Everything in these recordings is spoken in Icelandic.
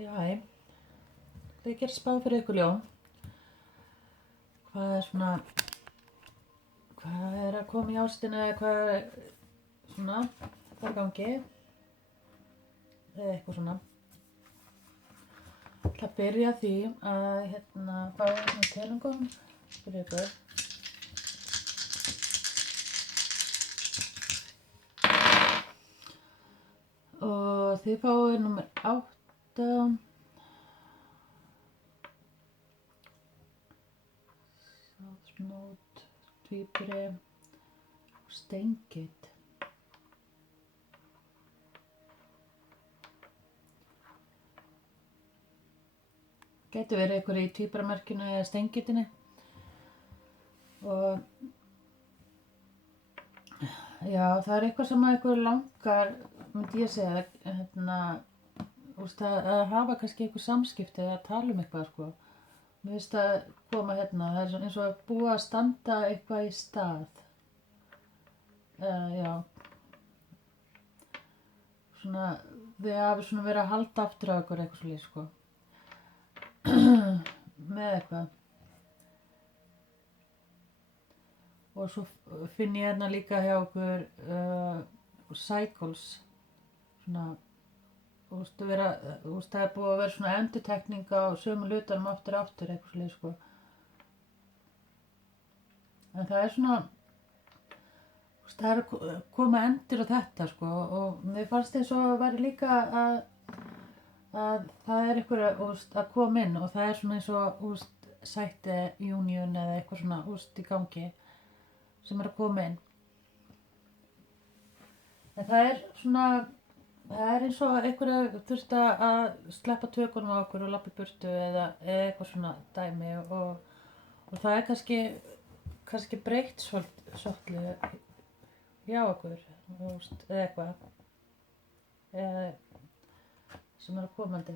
Já, það gerir spá fyrir ykkur ljón. Hvað að koma í ástina eða hvað hvað gangi eða eitthvað svona. Það byrja því að fá telungum fyrir ykkur. Og þið fáið númer 8. Sáðsmót, tvíburi og steingeit. Gæti verið ykkur í tvíburamerkinu eða steingeitinni. Og já, það er eitthvað sem ykkur langar, myndi ég segja, að hafa kannski eitthvað samskipti eða tala eitthvað, sko. Mér finnst að koma það er eins og að búa að standa eitthvað í stað. Já. Þið hafi verið að halda aftur á ykkur eitthvað svolítið, sko. Með eitthvað. Og svo finn ég líka hjá okkur cycles. Það er búið að vera endurtekning á sömu hlutunum aftur eitthvað svolítið, sko. En það er það er að koma endur á þetta, sko, og mér fannst eins og væri líka að það er einhver að koma inn og það er eins og sætti union eða eitthvað í gangi sem er að koma inn. En það er eins og einhver þurft að sleppa tökunum á okkur og labba í burtu eða eitthvað dæmi og það er kannski breytt svolítið hjá okkur, eða eitthvað sem er að komandi.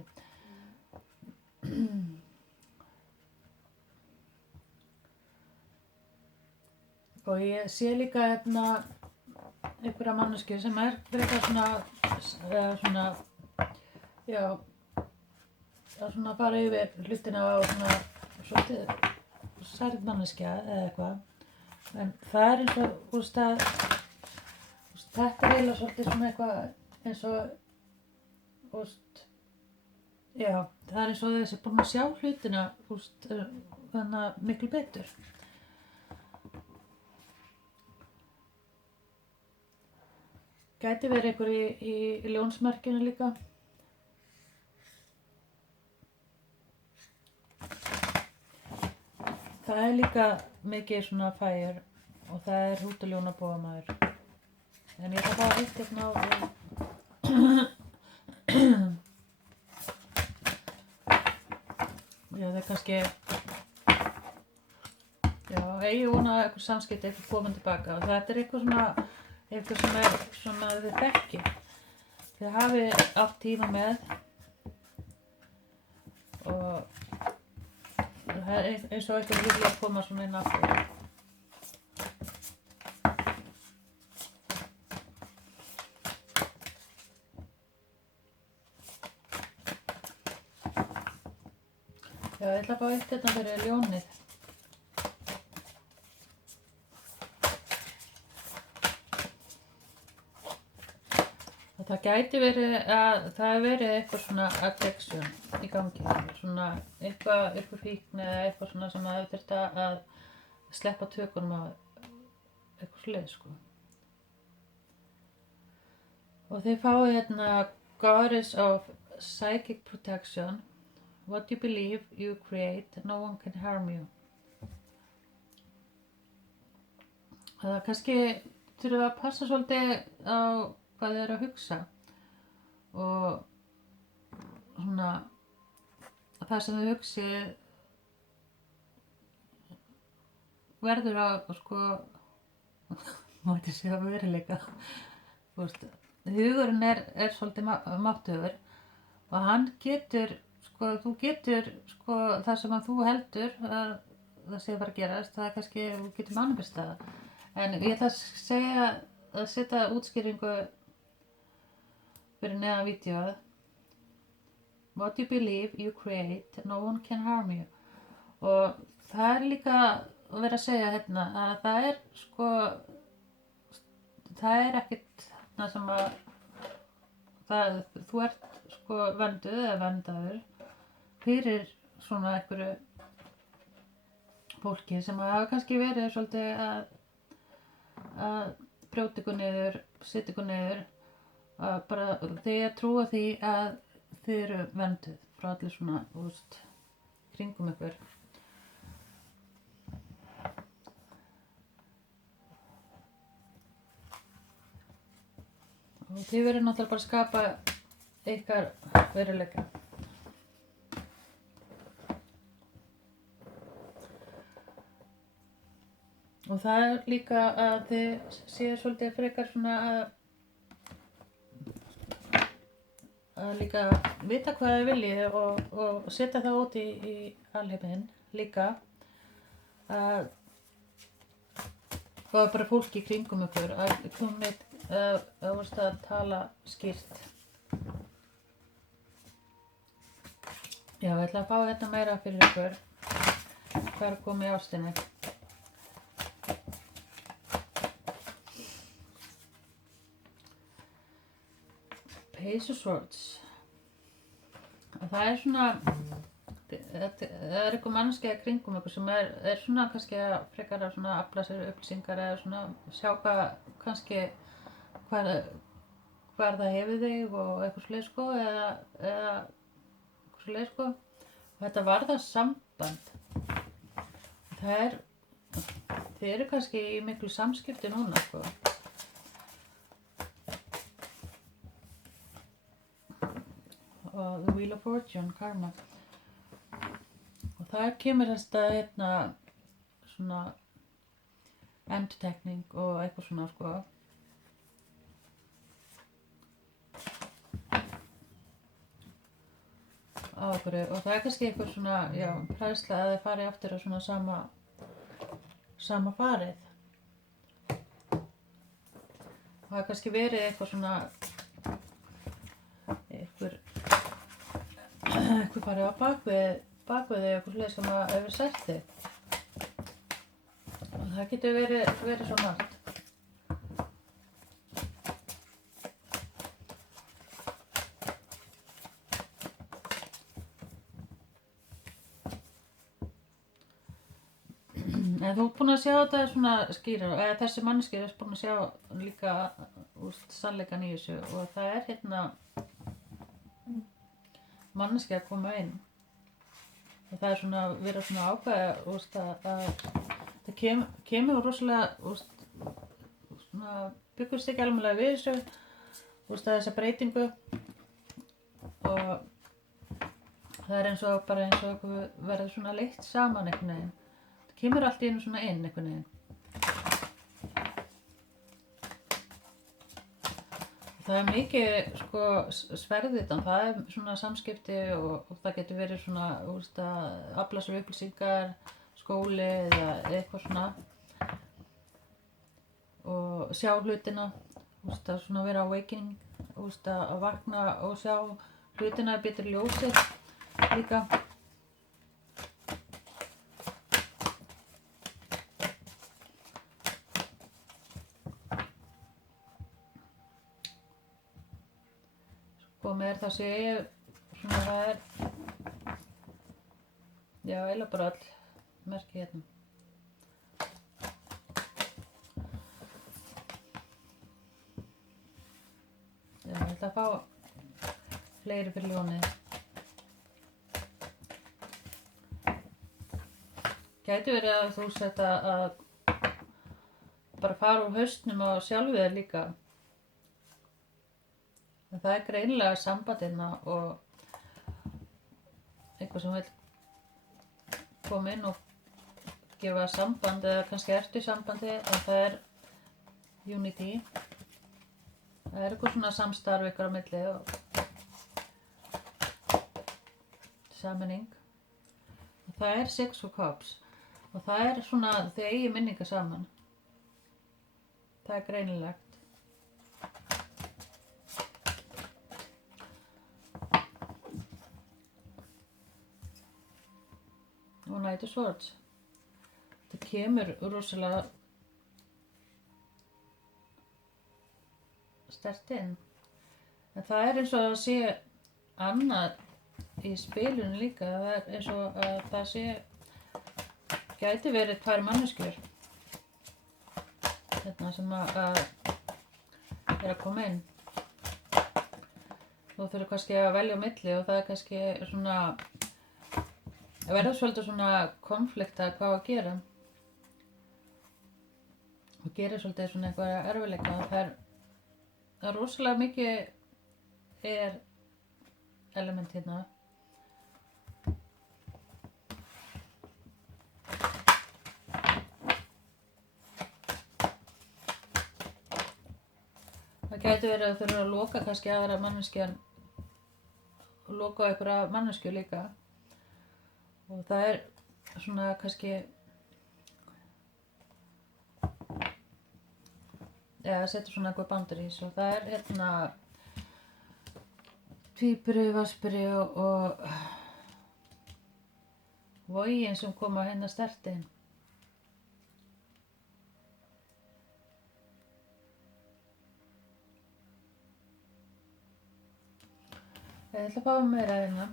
Og ég sé líka einhverja manneskju sem er frekar já, að fara yfir hlutina á svolítið særð manneskja eða eitthvað. En það er eins og, þetta er eiginlega svolítið eitthvað eins og, já, það er eins og þessi búin að sjá hlutina, miklu betur. Gæti verið einhver í ljónsmerkinu líka. Það er líka mikið fire og það er hrútaljónabogamaður. En ég ætla bara eitt á já, það er kannski já, ég vona eitthvað samskipti eitthvað komin tilbaka og þetta er eitthvað sem þið þekki. Þið hafið átt tíma með og það er eins og eitthvað vilja að koma inn aftur. Já, ég ætla að fá eitt fyrir ljónið. Það gæti verið að það hefur verið eitthvað addiction í gangi, eitthvað fíkn eða eitthvað sem hefur þurft að sleppa tökunum á eitthvað svoleiðis, sko. Og þið fáið Goddess of Psychic Protection. What you believe you create, no one can harm you. Það kannski þurfum að passa svolítið á hvað þið eru að hugsa og það sem þið hugsið verður að mátti segja veruleika. Hugurinn er svolítið máttugur og hann getur þú getur það sem að þú heldur að það sé að fara að gerast, það er kannski þú getur manifestað það. En ég ætla að segja að setja útskýringu fyrir neðan vídeóið What you believe you create, no one can harm you. Og það líka að vera að segja hérna að það sko, það ekkert þarna sem þú ert sko vernduð eða verndaður fyrir svona einhverju fólki sem hafa kannski verið svolítið að brjóta ykkur niður, setja ykkur niður, að bara þið að trúa því að þið eru vernduð frá allir svona, kringum ykkur. Og þið verður náttúrulega bara að skapa ykkar veruleika. Og það líka að þið séu svolítið frekar svona að líka vita hvað þið viljið og setja það út í alheiminn líka. Og bara fólki í kringum ykkur að tala skýrt. Já, ég ætla að fá þetta meira fyrir ykkur. Hvað komið í ástinni? Ace of Swords. Og það svona, það eitthvað manneskja kringum ykkur sem svona kannski frekar að afla sér upplýsingar eða svona sjá hvað kannski hvar það hefur þig og eitthvað svoleiðis sko eða eitthvað svoleiðis sko. Og þetta varðar samband. Þið eru kannski í miklu samskipti núna sko. Og The Wheel of Fortune, Karma. Og það kemur þetta svona endurtekning og eitthvað svona sko. Á okkur og það kannski eitthvað svona, já, hræðsla að þið fari aftur á svona sama farið. Og það kannski verið eitthvað svona eitthvað farið á bakvið þig eitthvað leið sem hefur sært þig. Og það getur verið svo margt. En þú ert búin að sjá þetta svona skýrar, eða þessi manneskja er búin að sjá líka sannleikann í þessu og það manneskja að koma inn. Og það svona vera svona ákveða að það kemur rosalega svona byggust ekki alveg við þessu þessa breytingu og það eins og verður svona leitt saman einhvern veginn. Það kemur allt í einu svona inn einhvern veginn. Það mikið sko sverðitan, það svona samskipti og það getur verið svona að afla sér upplýsingar, skóli eða eitthvað svona og sjá hlutina, svona vera awakening, að vakna og sjá hlutina betur í ljósi líka. Og með það sé ég svona það já, eiginlega bara all merki hérna. Já, ég ætla að fá fleiri fyrir ljónið. Gæti verið að þú sett að bara fara úr hausnum á sjálfu þér líka. En það greinilega sambandina og eitthvað sem vil koma inn og gefa samband eða kannski ertu í sambandi en það unity. Það eitthvað svona samstarf ykkur á milli og sammenning. Og það Six of Cups og það svona þið eigi minningar saman. Það greinilegt. Knight of Swords. Það kemur rosalega sterkt inn. En það eins og að sé annað í spilinu líka. Það eins og að það sé gæti verið 2 manneskjur sem að koma inn. Þú þurfir kannski að velja á milli og það kannski svona verður svolítið svona konflikta hvað að gera og gerir svolítið svona eitthvað erfiðleika. Það er rosalega mikið element hérna. Það gæti verið að þurfa að loka kannski aðra manneskjan og loka á einhverja manneskju líka. Og það er svona kannski það setur svona eitthvað boundaries og það er hérna tvíburi, vassburi og vogin sem koma hérna sterkt inn. Ég ætla að fá meira hérna.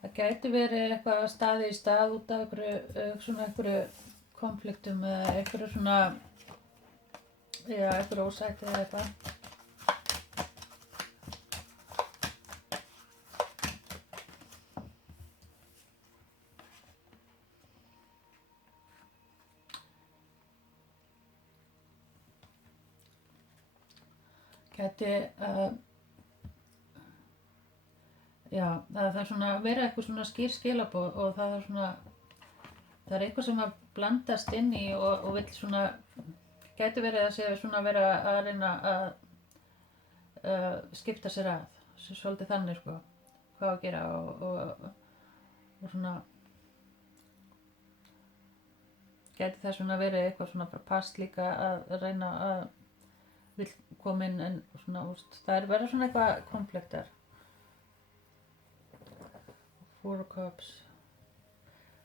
Það gæti verið eitthvað staði í stað út af einhverju konfliktum eða einhverju svona, einhverju ósætti eða eitthvað. Gæti það er svona vera eitthvað svona skýr skilaboð og það er svona það er eitthvað sem að blandast inn í og vill svona gæti verið að sé svona vera að reyna að skipta sér að svolítið þannig sko hvað að gera og svona gæti það svona verið eitthvað svona past líka að reyna að vill koma inn en svona það er verið svona eitthvað konfliktar. 4 of Cups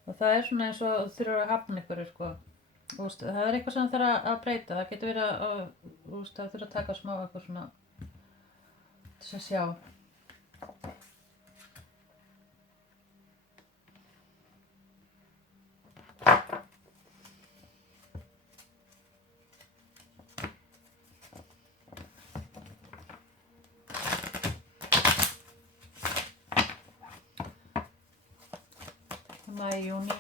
og það er svona eins og þurfa að hafna einhverju sko. Það er eitthvað sem þarf að breyta. Það getur verið að það þurfa að taka smá eitthvað svona til að sjá. Maí, júní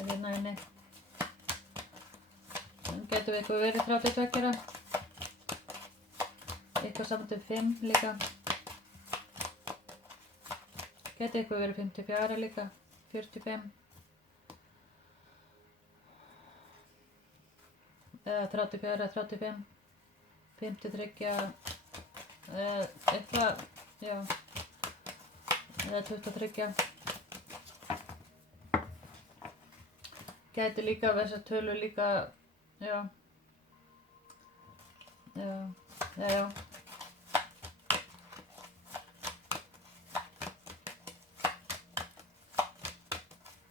er hérna inni. Þannig getur við eitthvað verið 32 eitthvað saman 5 líka. Getur eitthvað verið 54 líka, 45 eða 34, 35 53 eitthvað, eða 23. Gæti líka þessar tölur líka, já.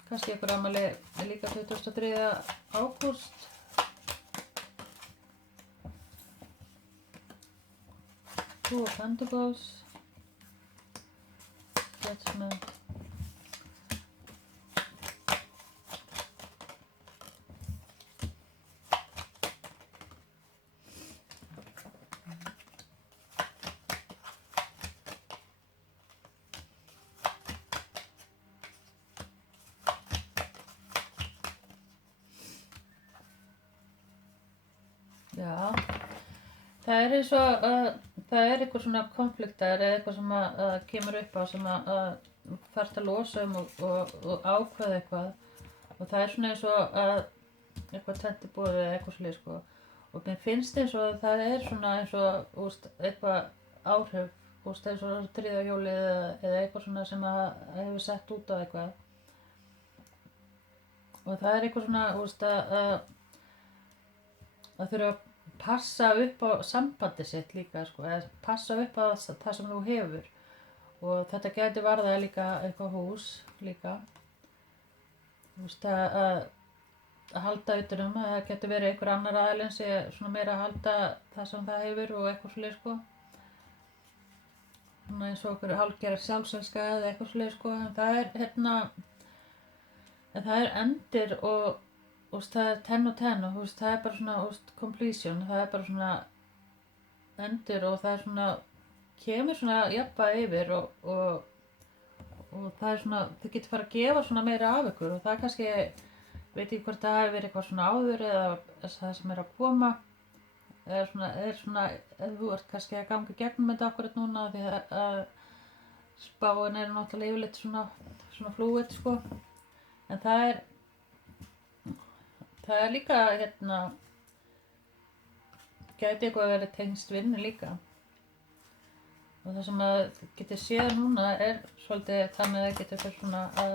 Kannski einhver afmæli líka 23. ágúst. Two of Pentacles. Judgment. Já, það er eins og það er eitthvað svona konfliktar eða eitthvað sem að kemur upp á sem að þarft að losa og ákveða eitthvað og það er svona eins og að eitthvað tvennt í boði eða eitthvað slíkt sko og mér finnst eins og það er svona eins og eitthvað áhrif eins og þriðja hjólið eða eitthvað svona sem að hefur sett út á eitthvað og það er eitthvað svona að þurfa að passa upp á sambandi sitt líka sko, eða passa upp á það sem þú hefur og þetta gæti varðað líka eitthvað hús líka, þú veist að halda utanum, að það getur verið einhver annar aðilinn sem svona meira að halda það sem það hefur og eitthvað svoleiðis sko, svona eins og okkur hálfgerð sjálfselska eða eitthvað svoleiðis sko, en það er endir og það er 10 og 10 og það er bara svona completion, það er bara svona endir og það er svona kemur svona jafnvægi yfir og það er svona, þið getur fara að gefa svona meira af ykkur og það er kannski, veit ég hvort það hefur verið eitthvað svona áður eða það sem að koma er svona ef þú ert kannski að ganga gegnum þetta akkurat núna því að spáin er náttúrulega yfirleitt svona fluid sko, en það er líka gæti eitthvað að vera tengst vinnu líka og það sem að getur séð núna er svolítið þannig að það getur fyrir svona að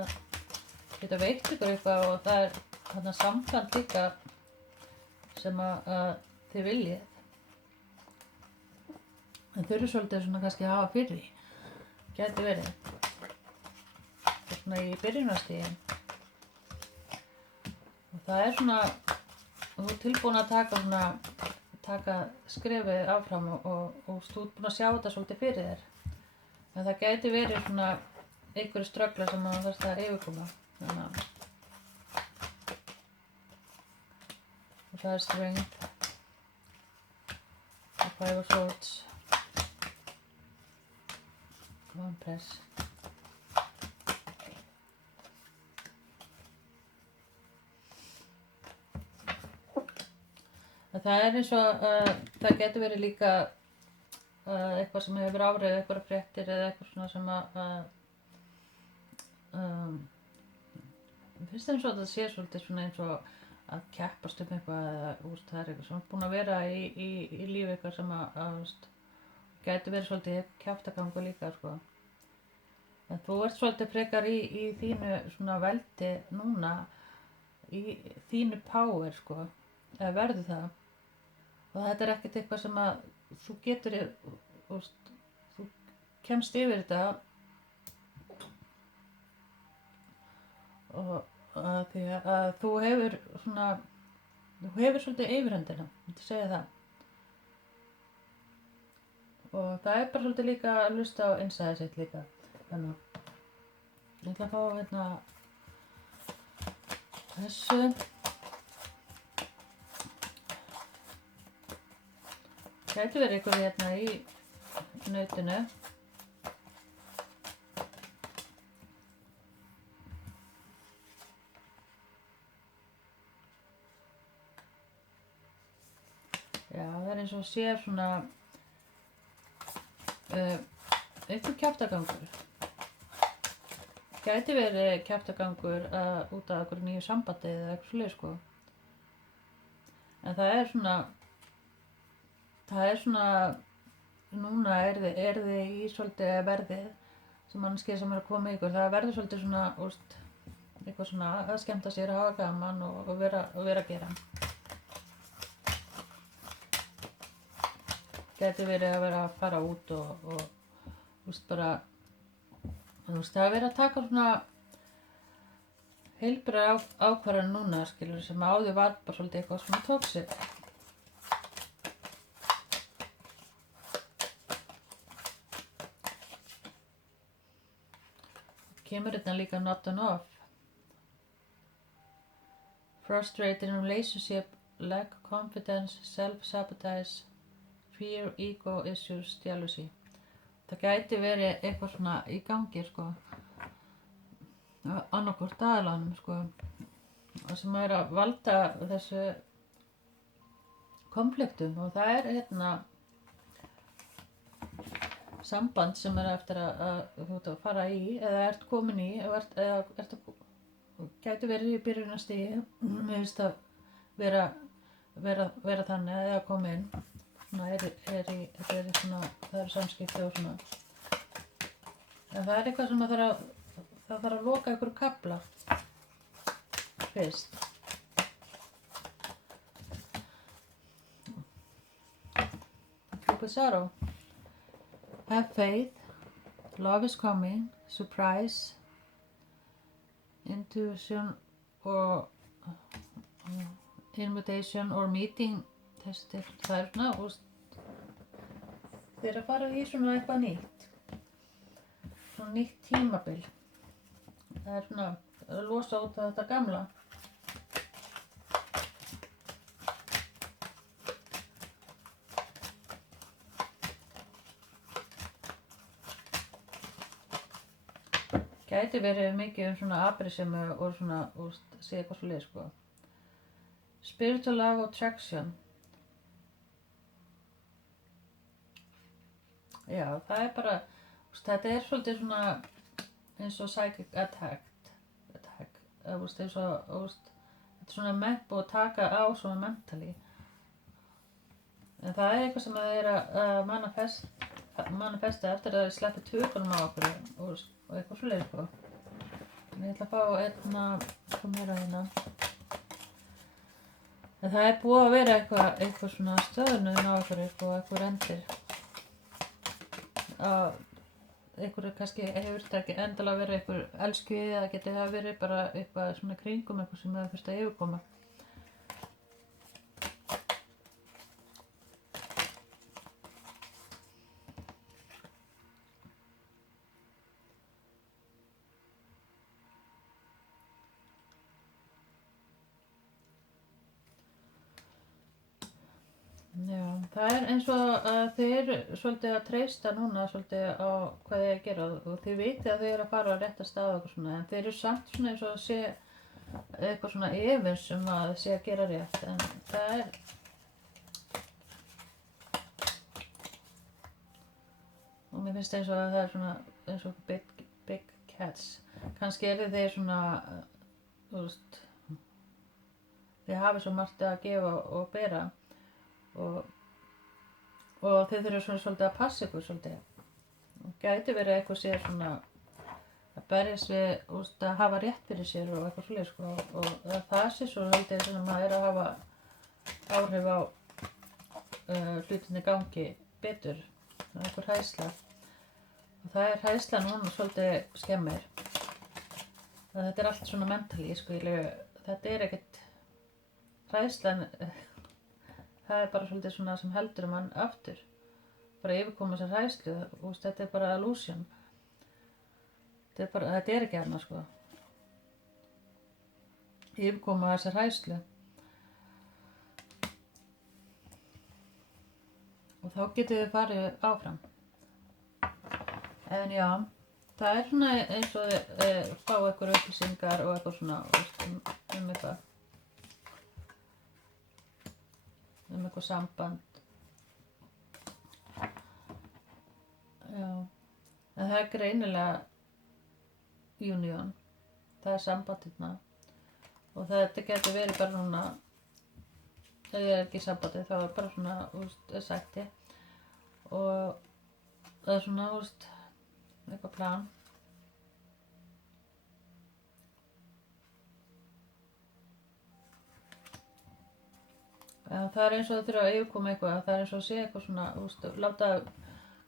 geta veitt ykkur eitthvað og það er þarna samband líka sem að þið viljið en þau eru svolítið svona kannski að hafa fyrir því gæti verið svona í byrjunarstigi og það er svona þú ert tilbúin að taka skrefið áfram og þú ert búin að sjá þetta svolítið fyrir þér en það gæti verið svona einhverju ströggla sem þú þarft að yfirkoma þannig að og það er strength og 5 of swords one press en það er eins og það getur verið líka eitthvað sem hefur áhrif eitthvað fréttir eða eitthvað svona sem finnst eins og það sé svolítið svona eins og að keppast eitthvað eða það er eitthvað sem er búin að vera í lífi eitthvað sem gæti verið svolítið kjaftagangur líka sko. En þú ert svolítið frekar í þínu svona veldi núna í þínu power sko, eða verður það og þetta er ekkert eitthvað sem að þú getur þú kemst yfir þetta og því að þú hefur svolítið yfirhöndina, ég segja það og það er bara svolítið líka að hlusta á innsæðið sitt líka þannig ég ætla að fá þessu gæti verið eitthvað hérna í nautinu já það er eins og sé svona einhver kjaftagangur gæti verið kjaftagangur út af einhverju nýju sambandi eða eitthvað svoleiðis sko en það er svona núna er þið í svolítið verðið sem mannskið sem er að koma ykkur það verður svolítið svona eitthvað svona að skemmta sér að hafa gaman og vera að gera gæti verið að vera að fara út og bara það er verið að taka svona heilbrigðar ákvarðanir núna skilur sem áður var bara svolítið eitthvað svona toxic kemur þetta líka not on off frustrated in relationship lack confidence self-sabotage fear, ego issues, jealousy það gæti verið eitthvað svona í gangi sko annarkvort aðalanum sko sem er að valda þessu konfliktum og það er samband sem er eftir að fara í eða ert komin í eða gæti verið í byrjunarstigi mér finnst að vera þannig eða koma inn það eru samskipti og svona en það er eitthvað sem það þarf að loka ykkur kafla fyrst cope with sorrow. Have faith. Love is coming. Surprise. Intuition or invitation or meeting. Það er svona, þeir að fara í svona eitthvað nýtt. Svona nýtt tímabil. Það er svona að losa út af þetta gamla. Gæti verið mikið svona afbrýðisemi og svona, segja eitthvað svo leið, sko. Spiritual love attraction. Já, það er bara, þetta er svolítið svona eins og psychic attack, eins og, þetta er svona búið að taka á svona mentally. En það er eitthvað sem það er að manifesta eftir að það sleppi tökunum á okkur og eitthvað svoleiðis, sko. En ég ætla að fá eitthvað meira hérna. En það er búið að vera eitthvað svona stöðnuðin á okkur eitthvað rendir. Að einhverju kannski hefur þetta ekki endilega verið einhver elskvíði eða geti það verið bara eitthvað svona kringum eitthvað sem það fyrst að yfirkoma. Já, það er eins og að þið eru svolítið að treysta núna svolítið á hvað þið að gera og þið vitið að þið eru að fara á rétta stað og eitthvað svona, en þið eru samt svona eins og að sé eitthvað svona efins að þið sé að gera rétt, en það er og mér finnst eins og að það er svona eins og big cats, kannski eru þið svona, þið hafið svo margt að gefa og bera og þið þurfum svona svolítið að passa ykkur svolítið. Gæti verið eitthvað sér svona að berjast við að hafa rétt fyrir sér og eitthvað svolítið, sko, og það sé svo svolítið sem maður að hafa áhrif á hlutinni gangi betur, eitthvað hræðsla. Og það er hræðslan hún svolítið skemmir. Þetta er allt svona mentally, skilu, þetta er ekkert hræðslan. Það er bara svolítið svona sem heldur mann aftur. Bara yfirkoma þessar hræðslu. Þetta er bara illusion. Þetta er ekki annað, sko. Yfirkoma þessar hræðslu. Og þá getum við farið áfram. En já, það er svona eins og fá eitthvað upplýsingar og eitthvað svona eitthvað. Eitthvað samband. Já, en það er greinilega union, það er samband hérna og þetta getur verið bara svona, ef það er ekki sambandi þá er bara svona sætti og það er svona eitthvað plan. Það er eins og það þurfa að yfirkoma eitthvað, það er eins og að sé eitthvað svona, láta,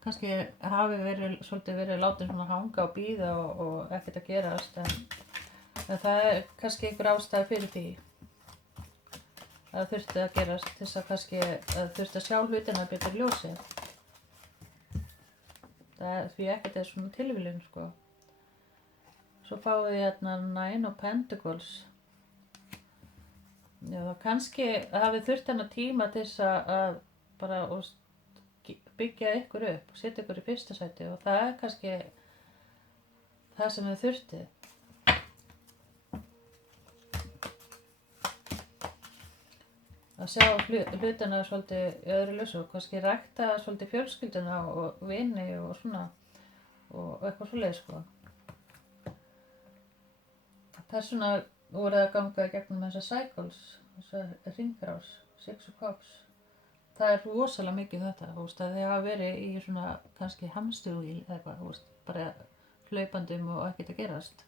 kannski hafi svolítið verið látið svona hanga og bíða og ekkert að gerast, en það er kannski einhver ástæða fyrir því að það þurfti að gerast, til þess að kannski að þurfti að sjá hlutina betur ljósi. Það er því ekkert er svona tilviljun, sko. Svo fáum við hérna Nine of Pentacles. Já, þá kannski hafið þurft hennar tíma til þess að bara byggja ykkur upp og setja ykkur í fyrsta sæti og það er kannski það sem þið þurftið. Að sjá hlutina svolítið í öðru ljósi og kannski rækta svolítið fjölskylduna og vini og svona og eitthvað svoleiðis, sko. Persóna voru að ganga í gegnum þessar cycles, þessar hringrás, 6 of Cups. Það er rosalega mikið þetta, að þið hafa verið í svona kannski hamsturhjól eða eitthvað, bara hlaupandum og ekkert að gerast.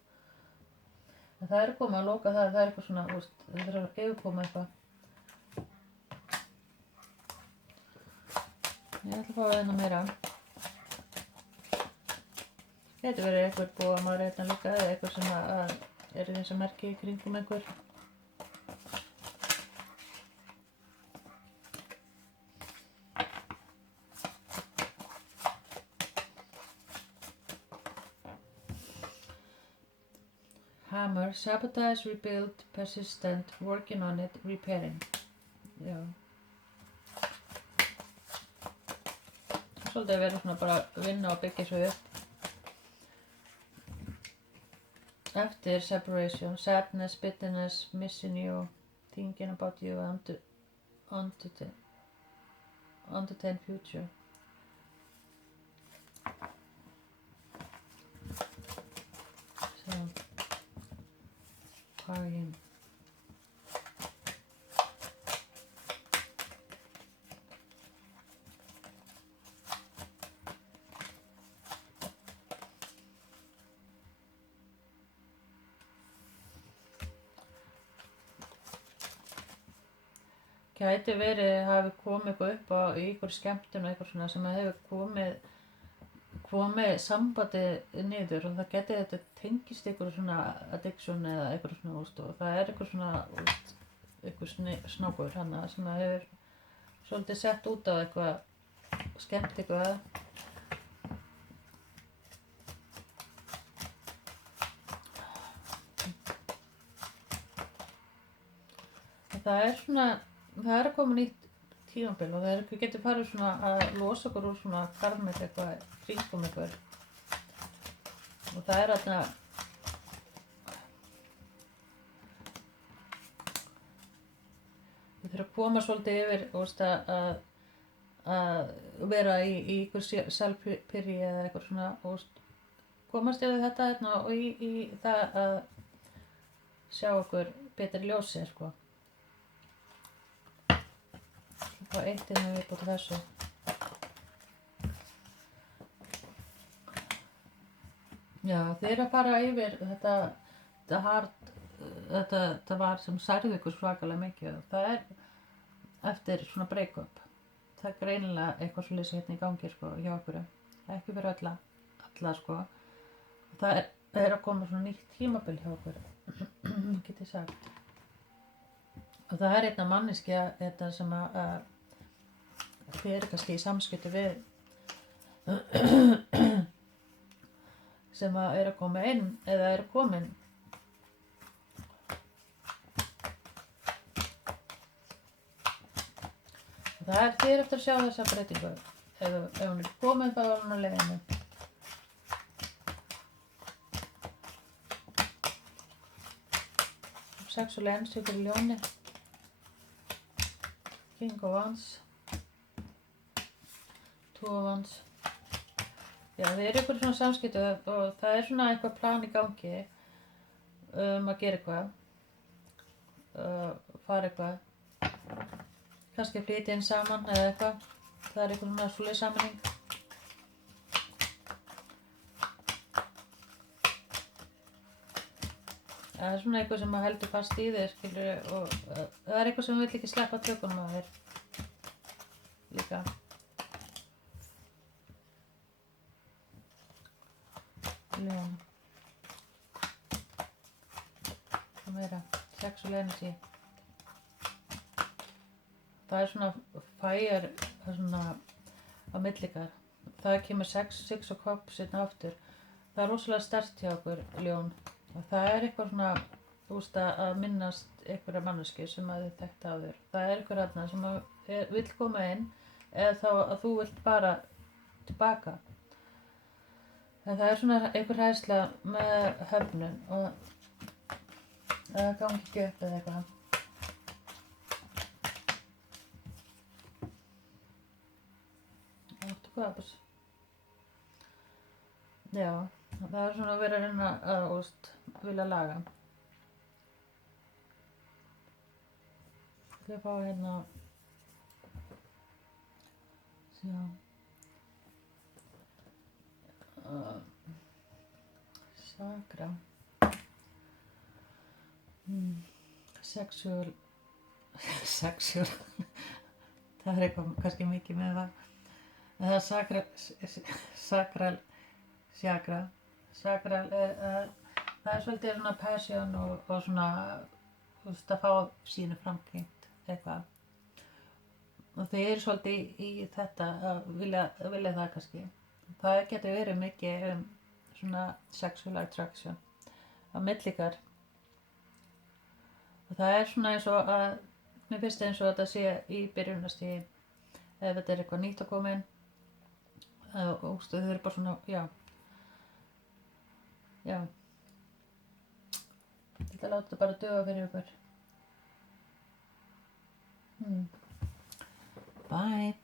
En það er komið að loka það er eitthvað svona, það þarf að yfirkoma eitthvað. Ég ætla að fá hérna meira. Þetta verður einhver búamaður hérna líka eða eitthvað sem að er þessi merki í kringum einhver. Hammer, sabotage, rebuild, persistent, working on it, repairing. Já. Svolítið að vera svona bara að vinna og byggja svo upp. After separation, sadness, bitterness, missing you, thinking about you, uncertain future. So, partying. Gæti verið hafi komið eitthvað upp á í ykkur skemmtun og eitthvað svona sem að hefur komið sambandið niður og það geti þetta tengist ykkur svona addiction eða eitthvað svona og það er eitthvað svona eitthvað snákur hana sem að hefur svolítið sett út á eitthvað skemmt eitthvað. Það er svona það er að koma nýtt tímabil og við getum farið svona að losa okkur úr svona karmið eitthvað kringum eitthvað og það er þarna við þurfum að koma svolítið yfir að vera í ykkur self-pity eða eitthvað svona og komast yfir þetta hérna og í það að sjá okkur betri ljósi sko. Og eitt innan við búið þessu. Já, þið eru að fara yfir þetta var sem særði ykkur svakalega mikið og það er eftir svona break-up. Það er greinilega eitthvað svolítið hérna í gangi sko hjá okkur. Ekki fyrir alla sko. Það er að koma svona nýtt tímabil hjá okkur, get ég sagt. Og það er einna manneskja þetta sem að þið eru kannski í samskipti við sem að er að koma inn eða er komin. Það er þið eftir að sjá þessa breytingu. Ef hún er komin þá er hún á leiðinni. Sexual energy fyrir ljóni. King of Wands. Two of Wands. Já, þið eru ykkur svona samskipti og það er svona eitthvað plan í gangi að gera eitthvað, fara eitthvað, kannski flytja inn saman eða eitthvað. Það er eitthvað svona svoleið sammenning. Það er svona eitthvað sem heldur fast í þér, skilur, og það er eitthvað sem vill ekki sleppa tökunum á þér líka. Ljón. Það meira, sexual energy. Það er svona fire, það er svona á millikar. Það kemur six og cups hérna aftur. Það er rosalega sterkt hjá okkur, ljón. Og það er eitthvað svona, þú veist, að minnast einhverja manneski sem að þið þekkta áður. Það er einhver þarna sem vill koma inn eða þá að þú vilt bara tilbaka. En það er svona einhver hræðsla með höfnun og það gangi ekki upp eða eitthvað. Áttu hvað? Já, það er svona að vera að reyna að vilja laga. Ég fá hérna sjá sakra sexual það er eitthvað kannski mikið með það Það er sakral chakra. Sakral það er svolítið svona passion og svona, þú veist, að fá sínu framkynnt eitthvað. Og þau eru svolítið í þetta að vilja það kannski. Það getur verið mikið svona sexual attraction á milli ykkar. Og það er svona eins og að, mér finnst eins og að þetta sé í byrjunarstigi, ef þetta er eitthvað nýtt að koma inn. Og þau eru bara svona, já. Þetta láta bara duga fyrir ykkur. Bye.